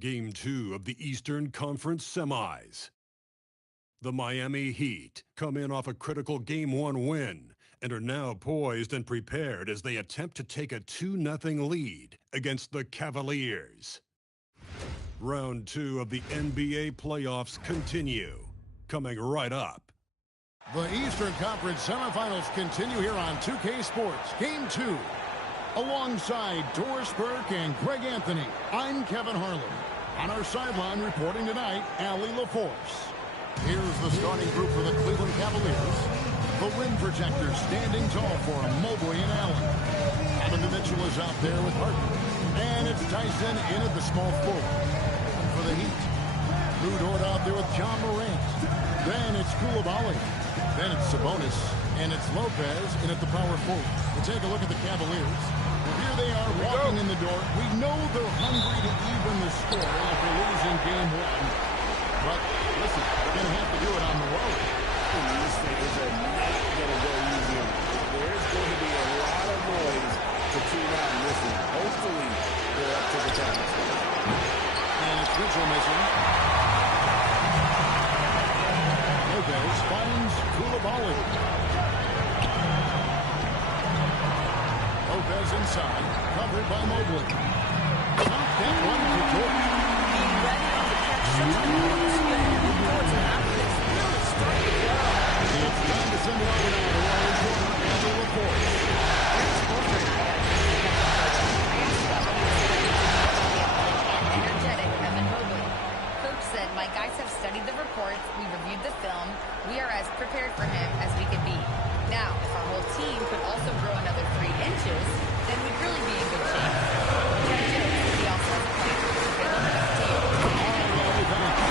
Game 2 of the Eastern Conference Semis. The Miami Heat come in off a critical Game 1 win and are now poised and prepared as they attempt to take a 2-0 lead against the Cavaliers. Round 2 of the NBA playoffs continue, coming right up. The Eastern Conference semifinals continue here on 2K Sports. Game 2. Alongside Doris Burke and Greg Anthony, I'm Kevin Harlan. On our sideline reporting tonight, Allie LaForce. Here's the starting group for the Cleveland Cavaliers. The rim protectors standing tall for Mobley and Allen. Donovan Mitchell is out there with Harden. And it's Tyson in at the small forward. For the Heat, Lou Dort out there with John Morant. Then it's Koulibaly. Then it's Sabonis. And it's Lopez in at the power forward. We'll take a look at the Cavaliers. Here they are walking in the door. We know they're hungry to even the score after losing Game 1. But listen, they're going to have to do it on the road. These things are not going to go easy. There's going to be a lot of noise to tune out and listen. Hopefully, they're up to the task. And it's Mitchell missing. Lopez finds Koulibaly. Lopez inside, covered by Mobley. That one for George. Being ready on the catch, such a good spin. George and Atkins really started well. It's time to send it over now to our reporter, Allie LaForce. Energetic Evan Mobley. Coach said, "My guys have studied the reports, we reviewed the film, we are as prepared for him as we could be. Now, if our whole team could also grow another 3 inches, then we'd really be in good shape." Ted jokes, he also has a plan to build up his team.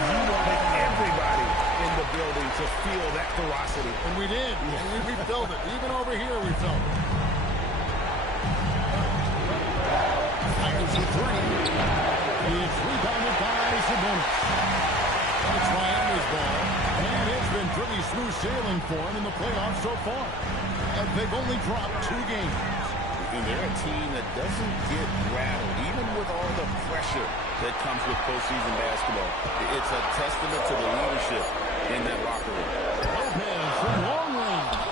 You wanted everybody in the building to feel that ferocity. And we did. And we felt it. Even over here, we felt it. Fires a 3. It's rebounded by Sabonis. It's Miami's ball. And it's been pretty smooth sailing for them in the playoffs so far. And they've only dropped 2 games. And they're a team that doesn't get rattled, even with all the pressure that comes with postseason basketball. It's a testament to the leadership in that locker room. Lopez from long range.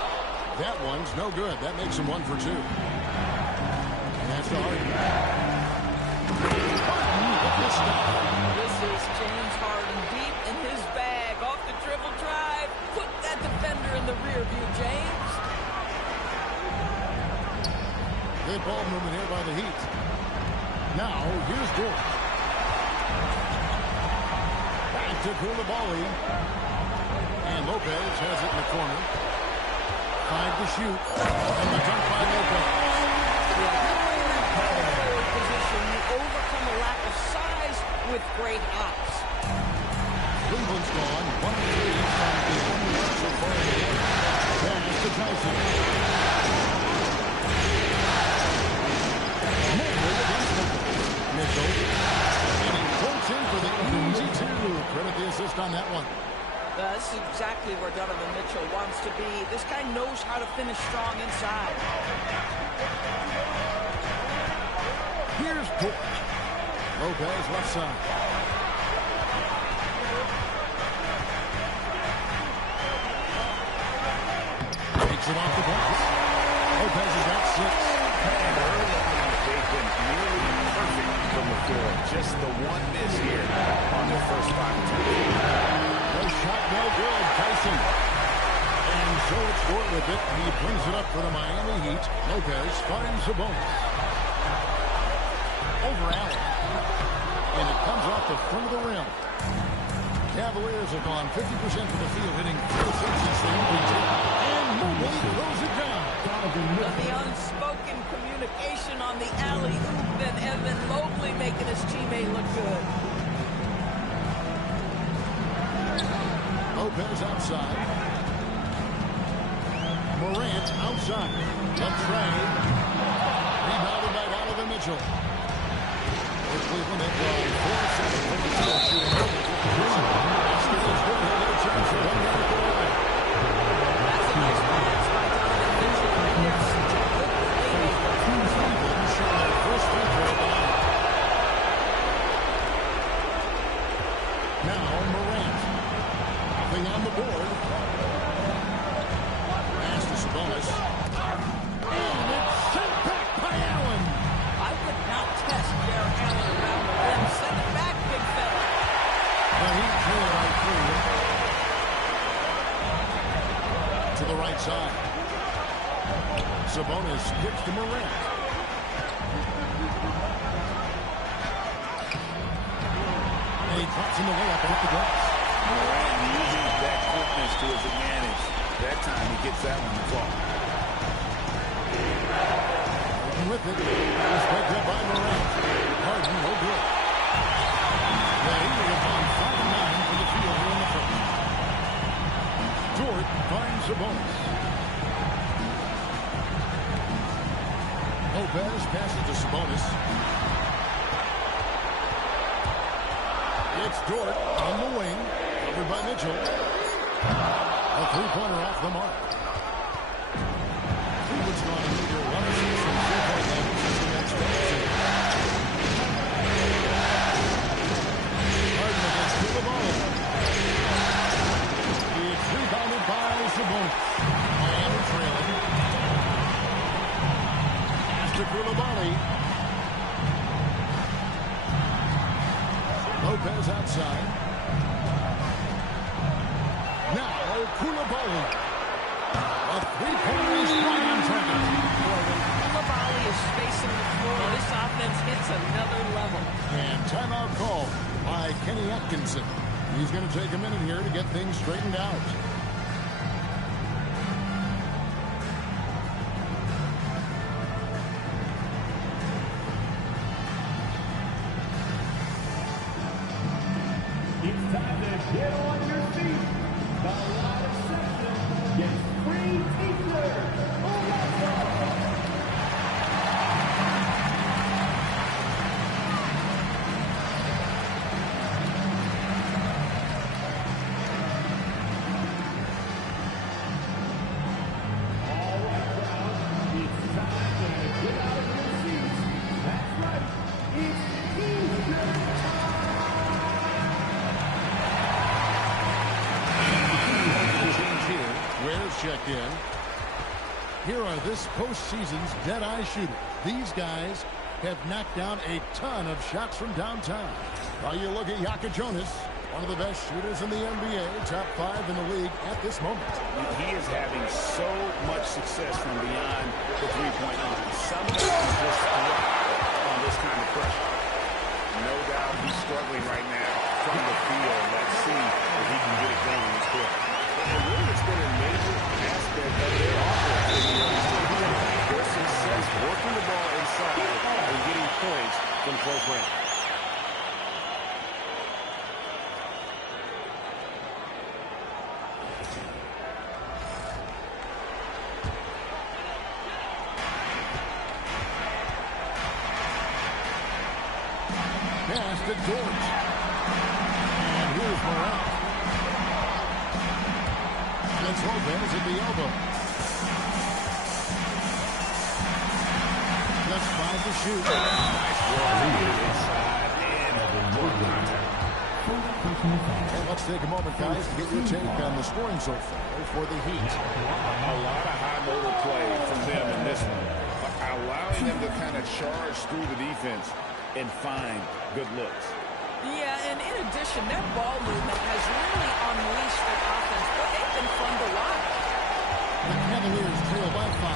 That one's no good. That makes him 1 for 2. And that's to Harden. Harden with the stop. This is James Harden deep in his bag. Off the dribble drive. Put that defender in the rear view, James. Good ball movement here by the Heat. Now, here's Dort. Back to Koulibaly. And Lopez has it in the corner. 5 to shoot. And the dunk by Lopez. Position, you overcome a lack of size with great ops. Cleveland's gone 1 of 3 from the only one so far in the game. Pass to Tyson. Mitchell. And he pulls in for the easy 2. Credit the assist on that one. This is exactly where Donovan Mitchell wants to be. This guy knows how to finish strong inside. Here's Dort. Lopez left side. Takes it off the glass. Lopez has got 6. They've been nearly perfect from the floor. Just the one miss here on their first 5 attempts. No shot, no good. Tyson. And so it's Dort with it. He brings it up for the Miami Heat. Lopez finds Sabonis. Over Allen. And it comes off the front of the rim. Cavaliers have gone 50% from the field, hitting 46 since they opened it. And Mobley throws it down. The unspoken communication on the alley-oop, and Evan Mobley making his teammate look good. Lopez outside. Morant outside. The trade. Rebounded by Donovan Mitchell. For Cleveland, they've gone 4-7 from the field, shooting over 50%. Basket is good. They get a chance for one more to go away. That's a nice pass by Donovan Mitchell right there. Such a good playmaker. Cleveland shot their first free throw at the line. Sabonis gets to Morant. And he drops in the layup off the glass. Morant using that quickness to his advantage. That time he gets that one to fall. With it, he's picked up by Morant. Harden, no good. Yeah, he would have gone 5-9 for the field here in the first. Dort finds Sabonis. Lopez passes to Sabonis. It's Dort on the wing, covered by Mitchell. A three-pointer off the mark. Cleveland's going to need to run a season three-point levels as the next day. Harden against Koulibaly. It's rebounded by Sabonis. Miami trailing. Pass to Koulibaly. Lopez outside. Now Koulibaly. A three-pointer is right on target. Cavaliers is spacing the floor. This offense hits another level. And timeout call by Kenny Atkinson. He's going to take a minute here to get things straightened out. It's time to get on your feet. The line section gets free t-shirts. Checked in. Here are this postseason's dead-eye shooters. These guys have knocked down a ton of shots from downtown. While you look at Yaka Jonas, one of the best shooters in the NBA, top 5 in the league at this moment. He is having so much success from beyond the three-point line. Some of it is just on this kind of pressure. No doubt he's struggling right now from the field. Let's see if he can get it done in this court. And really, it's been a major aspect of their offense. Their success working the ball inside and getting points from close range. Pass to Dort. And here's Morant. It's Lopez at the elbow. Just 5 to shoot. Nice work inside And let's take a moment, guys, to get your take on the scoring so far for the Heat. A lot of high motor play from them in this one. Allowing them to kind of charge through the defense and find good looks. Yeah, and in addition, their ball movement has really unleashed their offense. But they've been fun to watch. The Cavaliers trail by 5.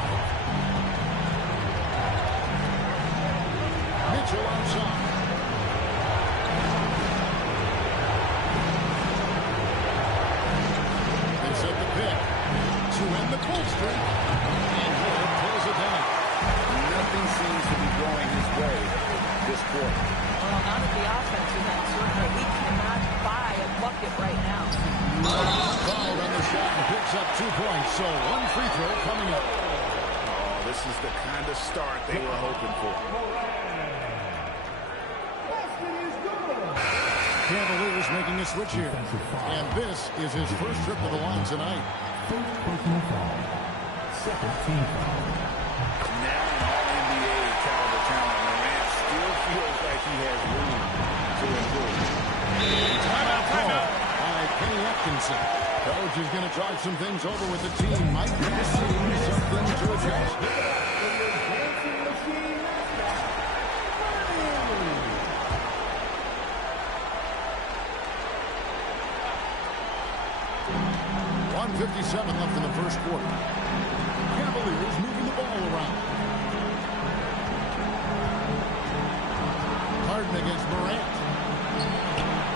Mitchell outside. They set the pick to end the cold streak. And Hill pulls it down. Nothing seems to be going his way this quarter. Well, not at the offensive end, certainly. He cannot buy a bucket right now. Fouled on the shot and picks up 2 points. So one free throw coming up. Oh, this is the kind of start they were hoping for. Cavaliers making a switch here. And this is his first trip to the line tonight. Second team foul. Now an all-NBA caliber talent, Morant still feels like he has room to improve. Timeout call by Kenny Atkinson. Coach is going to talk some things over with the team. Might need to see something to adjust. 1:57 left in the first quarter. Cavaliers moving the ball around. Harden against Morant.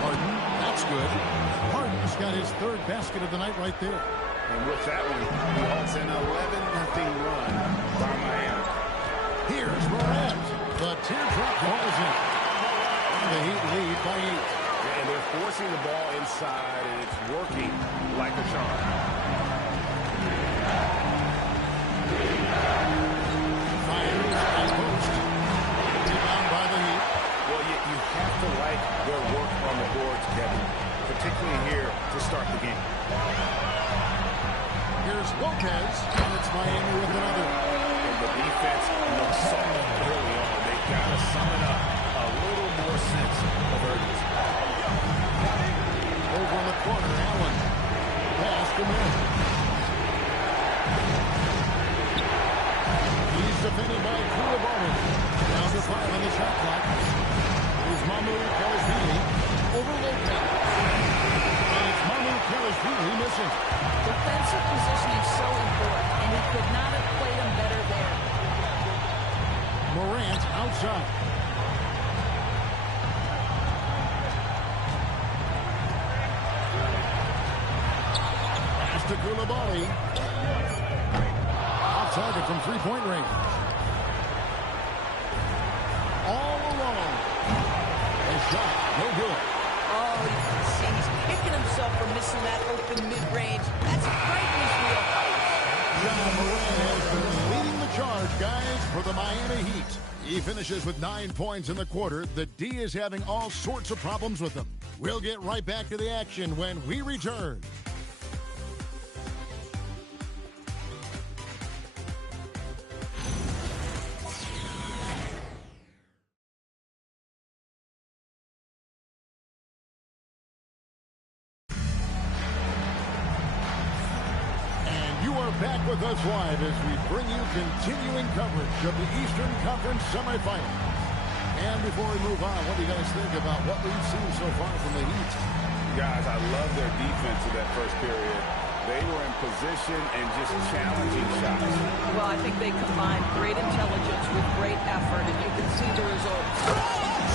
Harden, that's good. Harden's got his third basket of the night right there. And with that one, he holds an 11-0 run by Miami. Here's Morant. The teardrop falls in. The Heat lead by 8. And they're forcing the ball inside, and it's working like a charm. Fires high post. Rebound by the Heat. Well, you have to like their work on the boards, Kevin, particularly here to start the game. Here's Lopez, and it's Miami with another. And the defense looks soft early on. They've got to summon up a little more sense of urgency. Over in the corner, Allen. Pass to Morant. He's defended by Koulibaly. Down to 5 on the shot clock. Here's Mahmoud Kelly over Lopez. And it's Mahmoud Kelly missing. Defensive positioning is so important, and he could not have played him better there. Morant outside. Pass to Koulibaly. Off target from three-point range. All alone. A shot, no good. Oh, you can see he's kicking himself for missing that open mid-range. That's right in his wheelhouse. John Morant has been leading the charge, guys, for the Miami Heat. He finishes with 9 points in the quarter. The D is having all sorts of problems with him. We'll get right back to the action when we return. Back with us live as we bring you continuing coverage of the Eastern Conference semifinal. And before we move on, what do you guys think about what we've seen so far from the Heat? Guys, I love their defense in that first period. They were in position and just challenging shots. Well, I think they combined great intelligence with great effort, and you can see the results.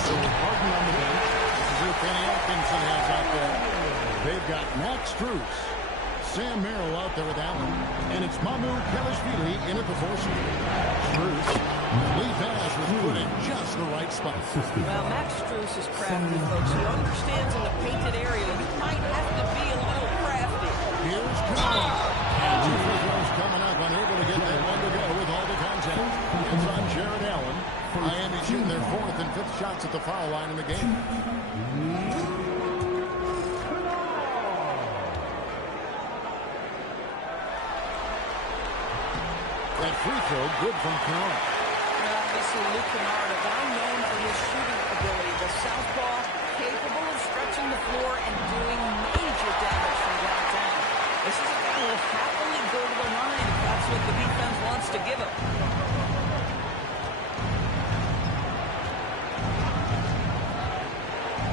So Harden on the bench. This is who Kenny Atkinson has out there. They've got Max Strus, Sam Merrill out there with Allen, and it's Mahmoud Kelly in at the force. Strus, lead pass was put in just the right spot. Well, Max Strus is crafty, folks. He understands in the painted area. He might have to be a little crafty. Here's Kennard. And two free throws coming up, unable to get that one to go with all the contact. It's on Jared Allen. Miami shooting their 4th and 5th shots at the foul line in the game. That free throw, good from Kennard. Well, this is Luke Kennard, a guy known for his shooting ability. The southpaw, capable of stretching the floor and doing major damage from downtown. This is a guy who will happily go to the line if that's what the defense wants to give him.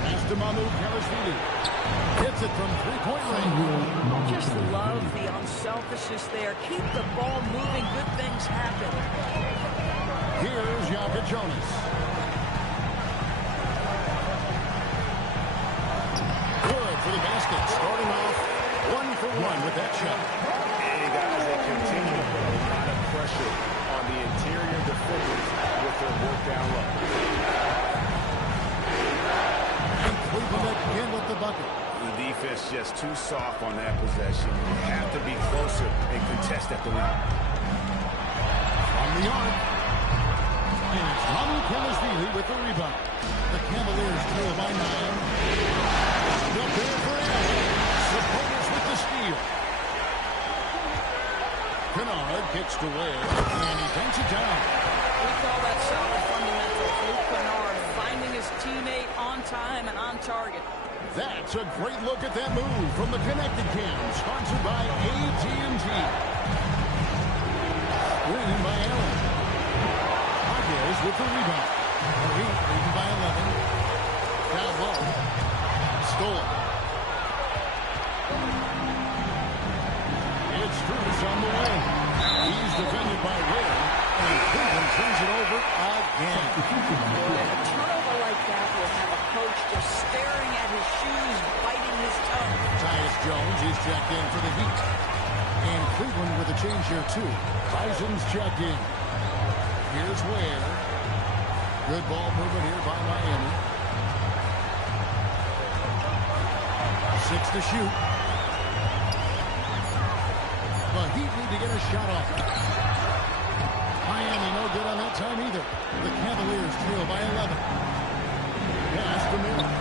Pass to Mahmoud Kelly. Hits it from three-point range. Just love the unselfishness there. Keep the ball moving. Good things happen. Here's Yaka Jonas. Good for the basket. Starting off 1 for 1 with that shot. And guys, they continue to put a lot of pressure on the interior defenders with their work down low. And Cleveland again with the bucket. The defense just too soft on that possession. You have to be closer and contest at the rim. From the arc. And it's Mahmoud Kelly with the rebound. The Cavaliers trail by 9. Up there for Allen. Sabonis with the steal. Kennard gets to Ware, and he banks it down. We call that solid fundamentals. Luke Kennard finding his teammate on time and on target. That's a great look at that move from the Connected Cam, sponsored by AT&T. Screen by Allen. Hawkins with the rebound. Heat leading by 11. Down low. Stolen. change here, too. Bison's checked in. Here's Ware. Good ball movement here by Miami. 6 to shoot. The Heat need to get a shot off. Miami no good on that time either. The Cavaliers trail by 11. Pass to Morant.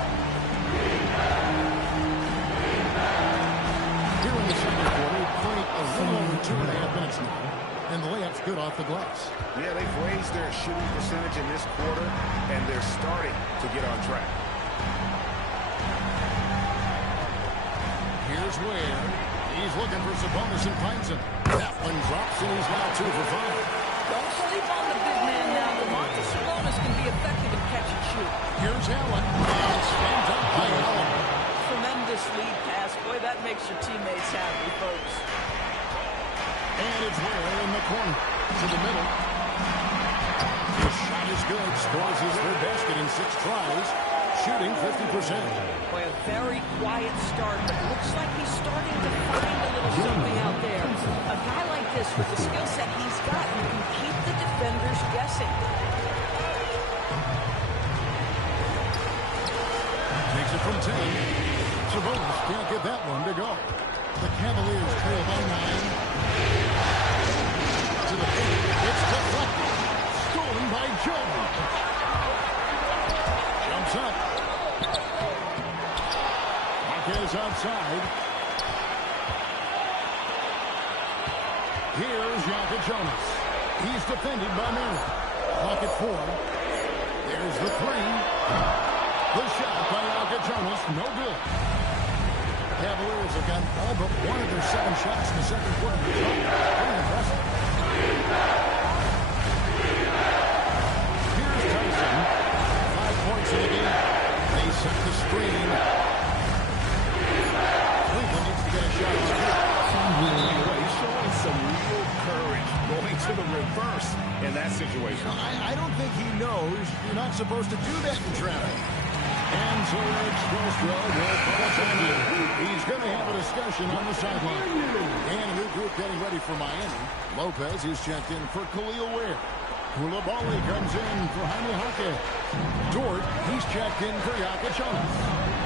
Here in the second quarter, playing a little over 2.5 minutes now. And the layup's good off the glass. Yeah, they've raised their shooting percentage in this quarter, and they're starting to get on track. Here's Ware. He's looking for Sabonis and finds him. That one drops, and he's now 2 for 5. Don't sleep on the big man now. DeMontis Sabonis can be effective in catch and shoot. Here's Allen. And slammed up by Allen. Tremendous lead pass. Boy, that makes your teammates happy, folks. And it's Ware in the corner. To the middle. His shot is good. Scores his third basket in 6 tries. Shooting 50%. Boy, a very quiet start, but looks like he's starting to find a little something out there. A guy like this, with the skill set he's got, you can keep the defenders guessing. Takes it from 10. Sabonis can't get that one to go. The Cavaliers trail by 9. To the paint. It's deflected. Stolen by Jogo. Jumps up. Marquez outside. Here's Jonas. He's defended by Morant. Clock at 4. There's the 3. The shot by Jonas, no good. Cavaliers have gotten all but one of their 7 shots in the second quarter. Pretty impressive. Here's Tyson. 5 points in the game. They set the screen. Cleveland needs to get a shot on here. He's showing some real courage going to the reverse in that situation. I don't think he knows you're not supposed to do that in traffic. And so Eric Spoelstra will call a timeout. He's going to have a discussion on the sideline. And a new group getting ready for Miami. Lopez is checked in for Khalil Ware. Koulibaly comes in for Jaime Jaquez. Dort, he's checked in for Jonas.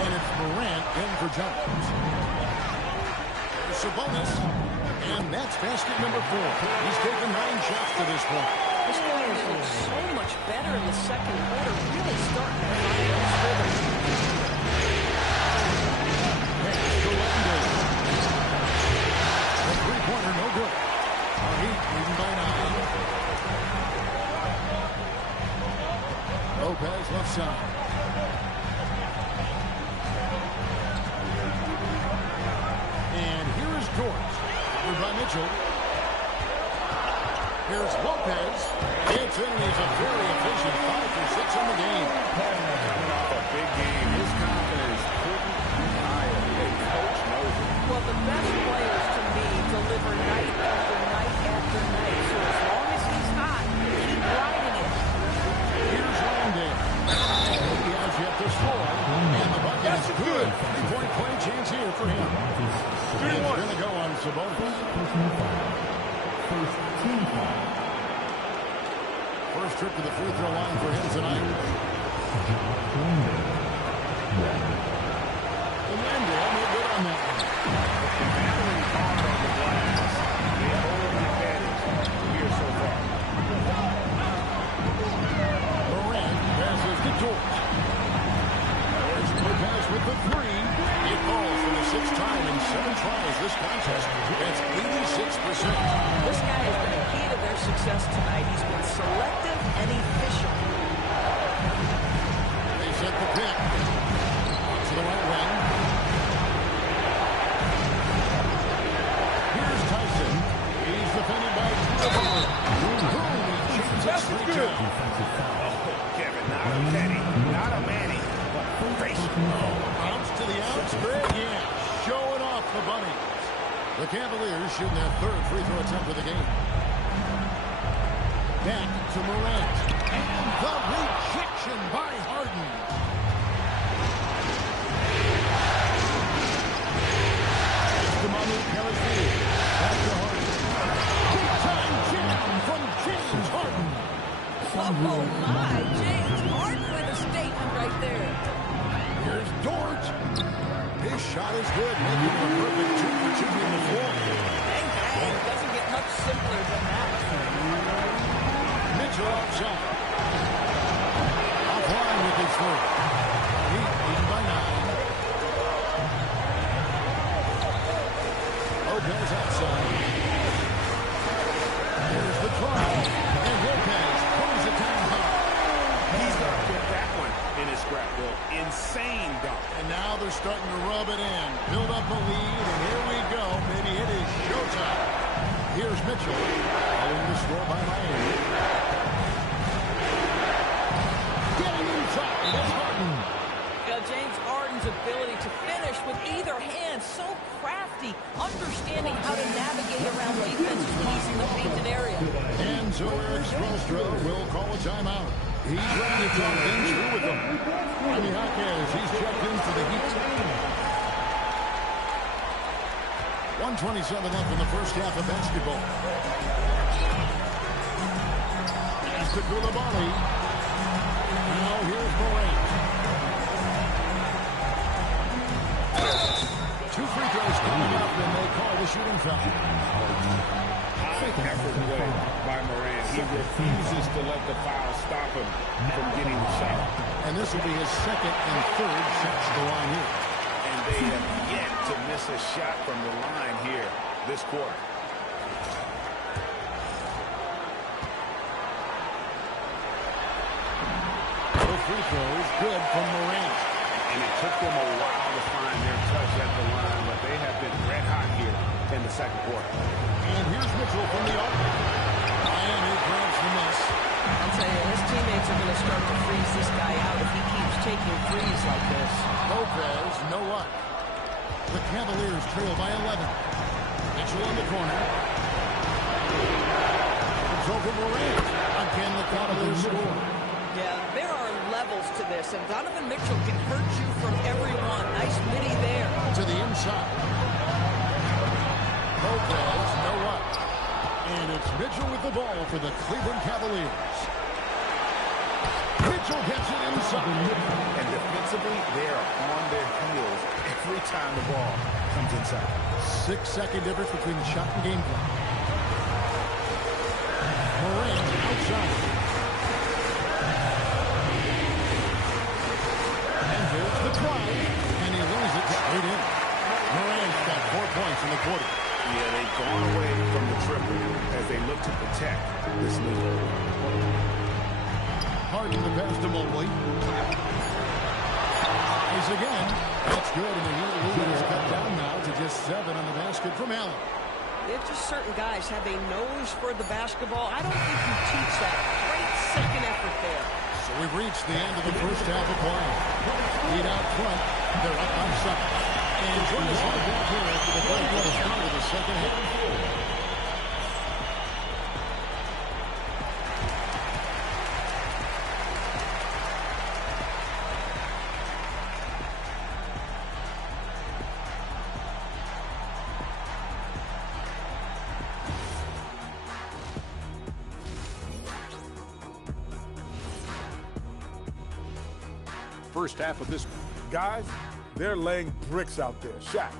And it's Morant in for Jones. Sabonis. And that's basket number 4. He's taken 9 shots to this point. This guy has looked so much better in the second quarter, really starting to find his rhythm. The three-pointer, no good. Our Heat leading by 9. Lopez left side. And here is Dort. Covered by Mitchell. Here's Lopez. It's in, and he's a very efficient 5 for 6 in the game. Coming off a big game, his confidence couldn't be higher. And coach knows it. Well, the best players to me deliver night after night after night. So as long as he's hot, keep riding it. Here's Landale. He has yet to score. And the bucket is good. 3-point play chance here for him. It's going to go on Sabonis. First trip to the free throw line for him tonight. And Landale no good on that one. Battling hard on the glass. They hold the advantage here so far. Morant passes to Dort. There's Lopez with the 3. It falls for the 6th time in 7 tries this contest. That's 86%. This guy has been a key to their success tonight. He's been selective and efficient. They set the pick. To the right wing. Here's Tyson. He's defended by Donovan. That's good. Kevin, not a penny, not a manny. Bounce to the outspread. Yeah, showing off the bunnies. The Cavaliers shooting their 3rd free throw attempt of the game. Back to Morant. And the rejection by Harden. Back to Harden. good, making a perfect 2 for 2 from the floor. Bang, bang. Doesn't get much simpler than that. Mitchell outside. Offline with his third. Heat leading by 9. Lopez outside. Here's the try. And Lopez pulls it down high. He's got to put that one in his scrapbook. Insane dunk. And now they're starting to rub it in. Build up a lead, and here we go. Maybe it is showtime. Here's Mitchell. Following the score by Miami. Getting inside. That's Harden. James Harden's ability to finish with either hand, so crafty, understanding how to navigate around defenses when he's in the painted area. And so Eric Spoelstra will call a timeout. He's ready to talk things through with them. Jaime Jaquez, he's checked in for the Heat. 1:27 left in the first half of basketball. Pass to Koulibaly. Now here's Morant. 2 free throws coming up, and they call the shooting foul. High effort play by Morant. He refuses to let the foul stop him from getting the shot. And this will be his second and third shots to the line here. And they have yet to miss a shot from the line here this quarter. Both free throws good from Morant. And it took them a while to find their touch at the line, but they have been red hot here in the second quarter. And here's Mitchell from the arc. Miami grabs the miss. I'll tell you, his teammates are going to start to freeze this guy out if he keeps taking threes like this. Lopez, no luck. The Cavaliers trail by 11. Mitchell in the corner. It's over Morant. Again, the Cavaliers score. Yeah, there are levels to this, and Donovan Mitchell can hurt you from everyone. Nice midi there. To the inside. Lopez, no luck. And it's Mitchell with the ball for the Cleveland Cavaliers. Mitchell gets it inside. And defensively, they are on their heels every time the ball comes inside. 6-second difference between the shot and game plan. Morant outside. And there's the try. And he lays it straight in. Morant's got 4 points in the quarter. Yeah, they've gone away from the triple as they look to protect this lead. Harden the pass to Mobley. He's again. That's good, and the lead is cut down now to just 7 on the basket from Allen. It's just certain guys have a nose for the basketball. I don't think you teach that. Great second effort there. So we've reached the end of the first half of play. Lead out front. They're up by 7. And join us right back here after the break at the start of the second half. First half of this. Guys, they're laying bricks out there. Shaq,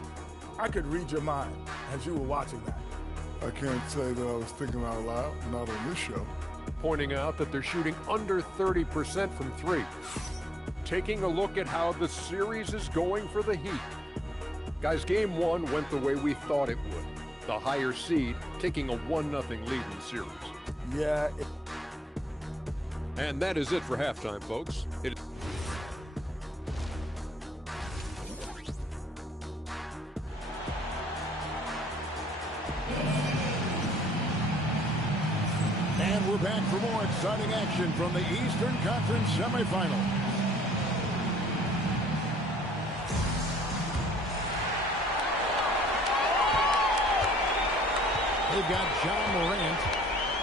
I could read your mind as you were watching that. I can't say that I was thinking out loud, not on this show. Pointing out that they're shooting under 30% from 3. Taking a look at how the series is going for the Heat. Guys, game 1 went the way we thought it would. The higher seed taking a 1-0 lead in the series. Yeah. And that is it for halftime, folks. And we're back for more exciting action from the Eastern Conference semifinals. They've got John Morant.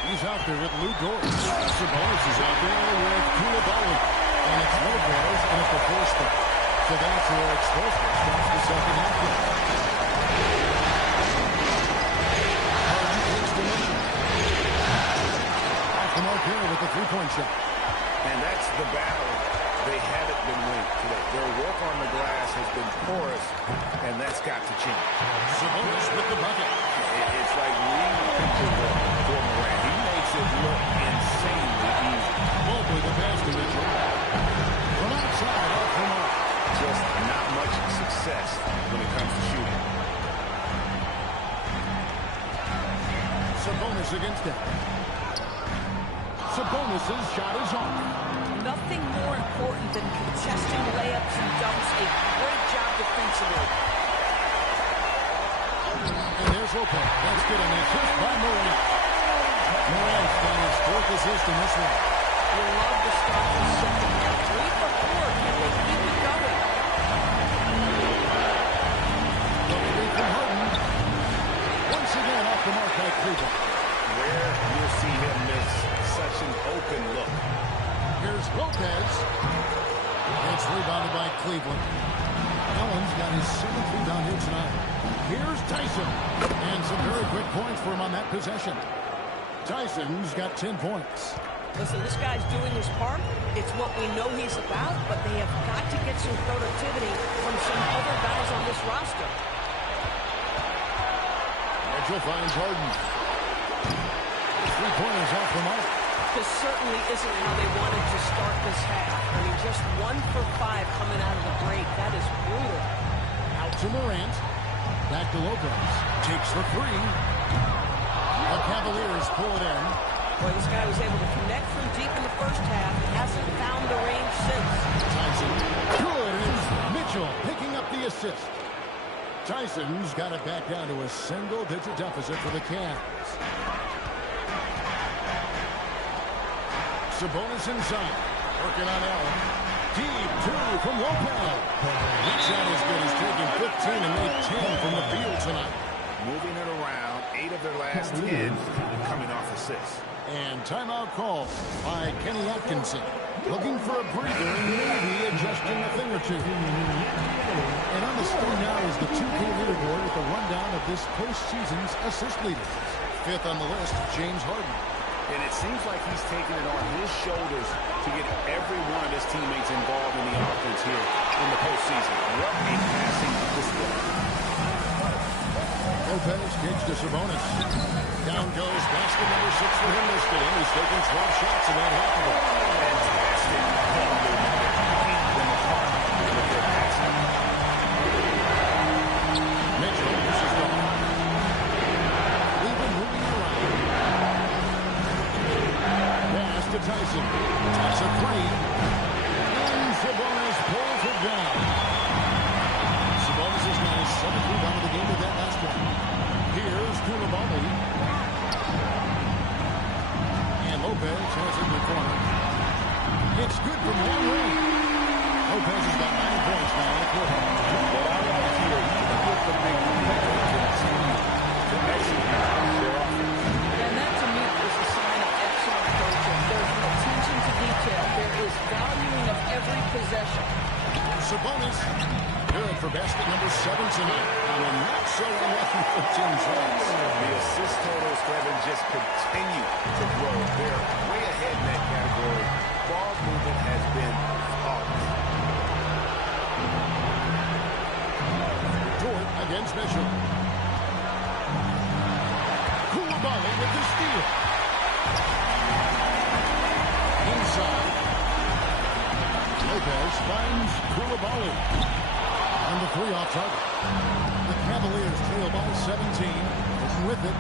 He's out there with Lou Dort. Sabonis is out there with Koulibaly. And it's Lopez and it's the 4 spot. So that's where it's supposed to start the second half. Harden takes the lead. Off the mark here with the 3-point shot. And that's the battle they haven't been wing today. Their work on the glass has been porous, and that's got to change. Sabonis with the bucket. It's like reading picture book for Morant. He makes it look insanely easy. Mobley the pass to Mitchell. From outside, off the mark. Just not much success when it comes to shooting. Sabonis against him. Sabonis' shot is off. Nothing more important than contesting layups and dunks. A great job defensively. And there's Lopez. That's good on the assist by Morant. Morant's got his fourth assist in this one. You love the start of the second half. 3 for 4. Can they keep it going? The three from Harden. Once again off the mark by Cleveland. Where you'll see him miss such an open look. Here's Lopez. It's rebounded by Cleveland. Allen's got his 7th rebound here tonight. Here's Tyson. And some very quick points for him on that possession. Tyson's got 10 points. Listen, this guy's doing his part. It's what we know he's about, but they have got to get some productivity from some other guys on this roster. Mitchell finds Harden. 3-pointers off the mark. This certainly isn't how they wanted to start this half. I mean, just 1 for 5 coming out of the break. That is brutal. Out to Morant. Back to Lopez. Takes the three. The Cavaliers pull it in. Boy, this guy was able to connect from deep in the first half. Hasn't found the range since. Tyson. Good. And it's Mitchell picking up the assist. Tyson's got it back down to a single-digit deficit for the Cavs. Sabonis inside. Working on Allen. Deep 2 from Lopez. That shot is good. He's taken 15 and made 10 from the field tonight. Moving it around, 8 of their last 10 coming off assists. And timeout call by Kenny Atkinson. Looking for a breather and maybe adjusting a thing or two. And on the screen now is the 2K leaderboard with a rundown of this postseason's assist leaders. 5th on the list, James Harden. And it seems like he's taking it on his shoulders to get every one of his teammates involved in the offense here in the postseason. What a passing display. Lopez kicks to Sabonis. Down goes basket number 6 for him this game. He's taken 12 shots in that half of it. Fantastic. Keep them apart with their passing. Mitchell, this is gone. Cleveland moving around. Pass to Tyson. Tyson 3. And Sabonis pulls it down. Sabonis has got his 7th rebound of the game with that last one. Here's Koulibaly. And Lopez has it in the corner. It's good from long range. Lopez has got 9 points now in the quarter. What I like here, even with the big lead, they continue to execute their offense. And that, to me, is a sign of excellent coaching. There's an attention to detail. There is valuing of every possession. Sabonis, good for basket number 7 tonight. And a not so unlucky 15 shots. The assist totals, Kevin, just continue to grow. They're way ahead in that category. Ball movement has been flawless. Dort against Mitchell. Koulibaly with the steal. Inside. Lopez finds Koulibaly. And the 3 off target. The Cavaliers trail by 17. Looking with it.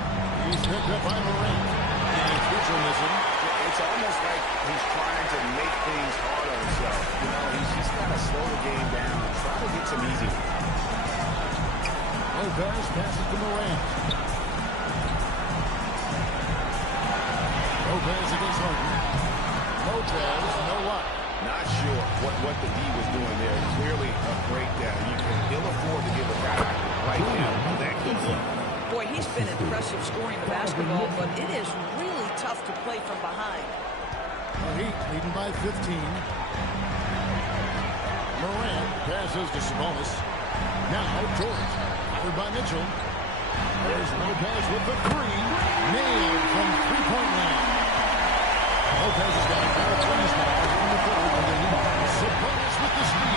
He's picked up by Morant. And it's Mitchell missing. It's almost like he's trying to make things hard on himself. You know, he's just got to slow the game down. Try to get some easy ones. Lopez passes to Morant. Lopez against Harden. Lopez, no luck. Not sure what the D was doing there. Clearly a breakdown. You can ill afford to give a guy like him that good look. Boy, he's been impressive scoring the basketball, but it is really tough to play from behind. The Heat leading by 15. Morant passes to Sabonis. Now George, covered by Mitchell. There's Lopez with the 3. Nailed from three-point line. Lopez has got 4 threes now in the third. Sabonis with the steal.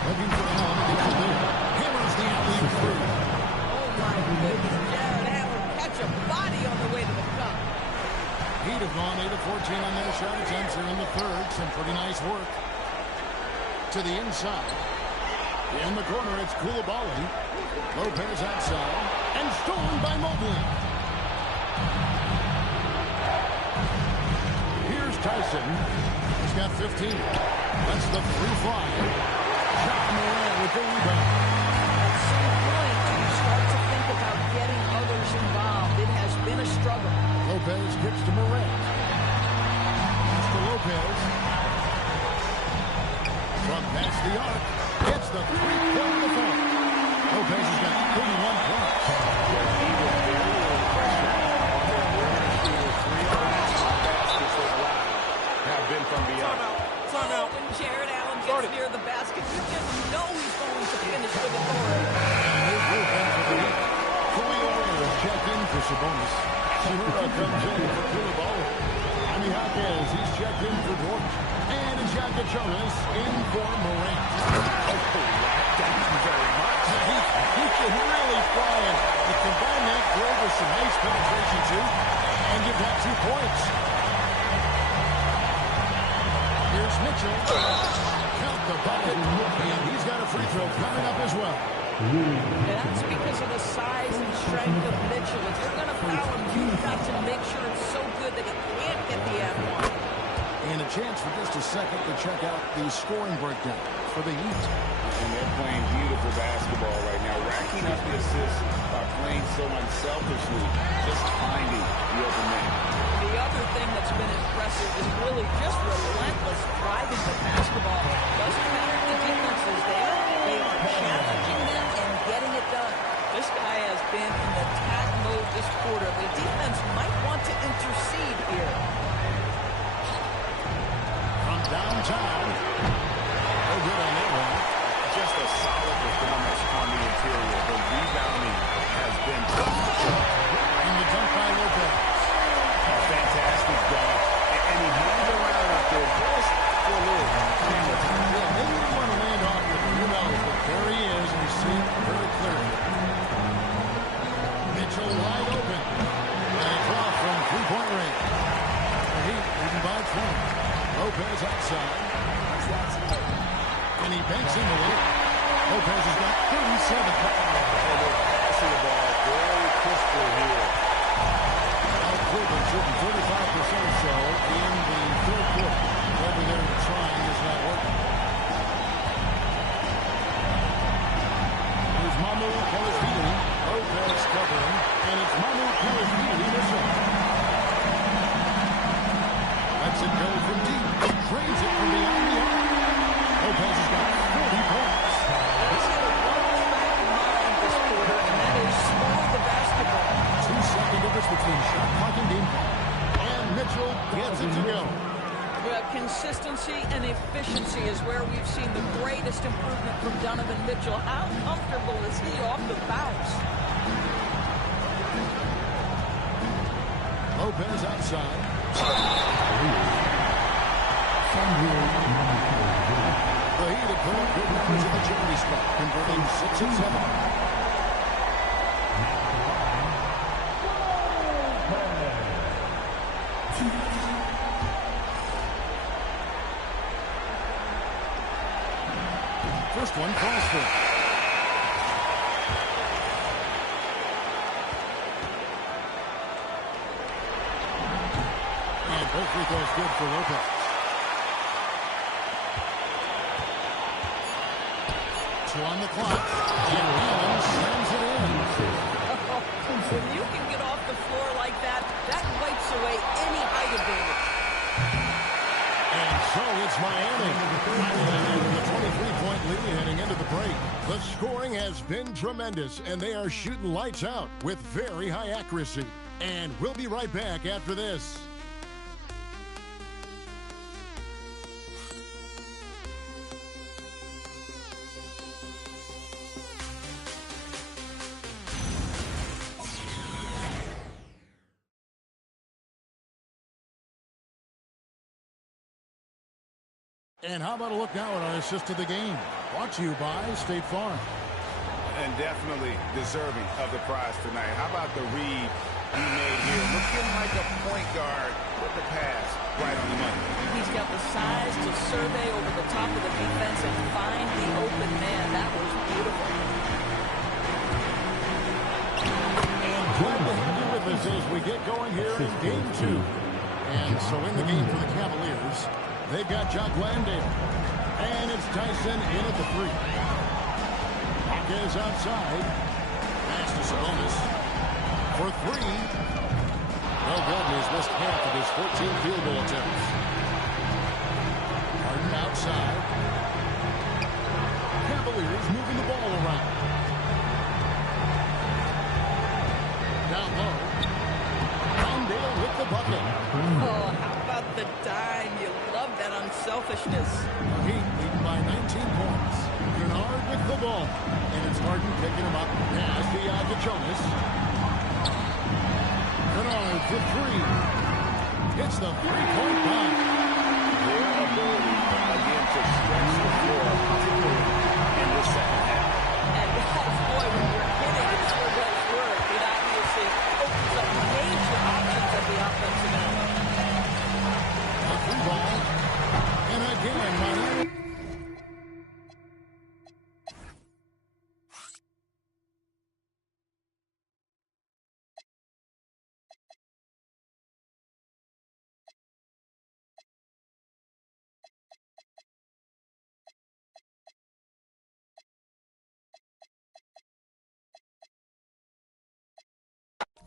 Looking for Allen against the middle. Hammers the alley through. Oh, my goodness. Jared Allen catch a body on the way to the cup. Heat have gone 8 of 14 on their shot attempts. They're in the third. Some pretty nice work. To the inside. In the corner, it's Koulibaly. Lopez outside. And stolen by Mobley. Here's Tyson. He's got 15. That's the 3-5. Shot Morant with the rebound. At some point, you start to think about getting others involved. It has been a struggle. Lopez gets to Morant. To Lopez. From past the arc. Gets the three-point defense. Lopez has got 31 points. He was very little pressure on their awareness to the 3 on baskets they allowed have been from beyond. Oh, when Jared Allen gets near the basket, you just know he's going to finish with authority. Here's Ruben for the Heat. Koulibaly checked in for Sabonis. Shimura comes in for Koulibaly. Ami Hawkins, he's checked in for Dort. And Xhaka Jonas in for Morant. Thank you very much. He can really fly in. You combine that throw with some nice penetration too, and you've got 2 points. Here's Mitchell. Count the bucket, and he's got a free throw coming up as well. That's because of the size and strength of Mitchell. If you're going to foul him, you've got to make sure it's so good that he can't get the F1. And a chance for just a second to check out the scoring breakdown for the Heat. And they're playing beautiful basketball right now, racking up the assists by playing so unselfishly, just finding the open man. The other thing that's been impressive is really just relentless driving the basketball. Doesn't matter if the defense is there. They are challenging them and getting it done. This guy has been in attack mode this quarter. The defense might want to intercede here. From downtown. No good on that one. Just a solid performance on the interior. The rebounding has been top notch. And the dunk by Lopez. A fantastic dunk. And he hangs around up there just for a little camera time. Yeah, maybe you want to land off with it. Who knows? But there he is. We see it very clearly. Mitchell wide open. And a draw from three-point range. The Heat leading by 20. Lopez outside. And he banks into it. Lopez has got 37. Passing the ball very crisply here. Cleveland shooting 35% or so in the third quarter. Whatever they're trying is not working. Here's Mamu Kelashvili. Lopez covering. And it's Mamu Kelashvili missing. Lets it go from deep. Drains it from beyond the arc. Lopez has got 40 points. He's had a one-track mind this quarter, and that is score the basketball. 2-second difference between shot clock and game clock. And Mitchell gets it to go. Consistency and efficiency is where we've seen the greatest improvement from Donovan Mitchell. How comfortable is he off the bounce? Lopez outside. The Heat have put up good numbers in the charity spot, converting 6 of 7. First one falls for. And both free throws good for Lopez. Two on the clock. And Allen slams it in. When you can get off the floor like that, that wipes away any height advantage. And so it's Miami. With a 23-point lead heading into the break. The scoring has been tremendous, and they are shooting lights out with very high accuracy. And we'll be right back after this. And how about a look now at our assist of the game? Brought to you by State Farm. And definitely deserving of the prize tonight. How about the read he made here? Looking like a point guard with the pass right on the money. He's got the size to survey over the top of the defense and find the open man. That was beautiful. And glad to have you with us as we get going here in Game 2. And so in the game for the Cavaliers, they've got Jock Landale. And it's Tyson in at the 3. Is outside. Pass to Sabonis for 3. Well, Gordon has missed half of his 14 field goal attempts. Harden outside. Cavaliers moving the ball around. Down low. Landale with the bucket. Oh, how about the dime? You love that unselfishness. The Heat leading by 19 points. Bernard with the ball. And it's Harden picking him up. Pass to Jonas. Bernard for 3. It's the three-point